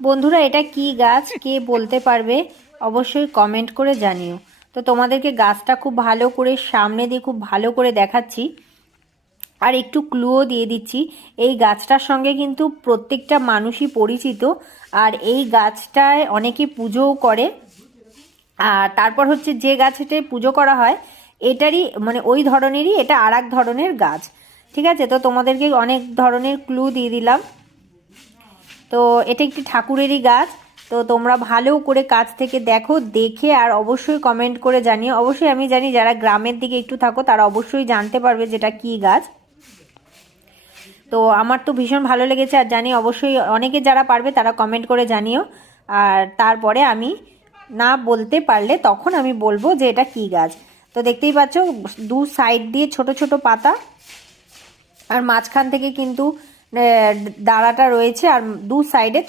বন্ধুরা, এটা কি গাছ কে বলতে পারবে? অবশ্যই কমেন্ট করে জানিও। তো তোমাদেরকে গাছটা খুব ভালো করে সামনে দিয়ে খুব ভালো করে দেখাচ্ছি, আর একটু ক্লুও দিয়ে দিচ্ছি। এই গাছটার সঙ্গে কিন্তু প্রত্যেকটা মানুষই পরিচিত, আর এই গাছটায় অনেকে পুজোও করে। আর তারপর হচ্ছে যে গাছটায় পুজো করা হয় এটারই মানে ওই ধরনেরই এটা আর এক ধরনের গাছ। ঠিক আছে, তো তোমাদেরকে অনেক ধরনের ক্লু দিয়ে দিলাম। তো এটা একটি ঠাকুরেরই গাছ। তো তোমরা ভালো করে কাছ থেকে দেখো, দেখে আর অবশ্যই কমেন্ট করে জানিও। অবশ্যই আমি জানি যারা গ্রামের দিকে একটু থাকো তারা অবশ্যই জানতে পারবে যেটা কি গাছ। তো আমার তো ভীষণ ভালো লেগেছে, আর জানি অবশ্যই অনেকে যারা পারবে তারা কমেন্ট করে জানিও। আর তারপরে আমি না বলতে পারলে তখন আমি বলবো যে এটা কি গাছ। তো দেখতেই পাচ্ছ দু সাইড দিয়ে ছোট ছোট পাতা, আর মাঝখান থেকে কিন্তু ডালাটা রয়েছে, আর দু সাইডে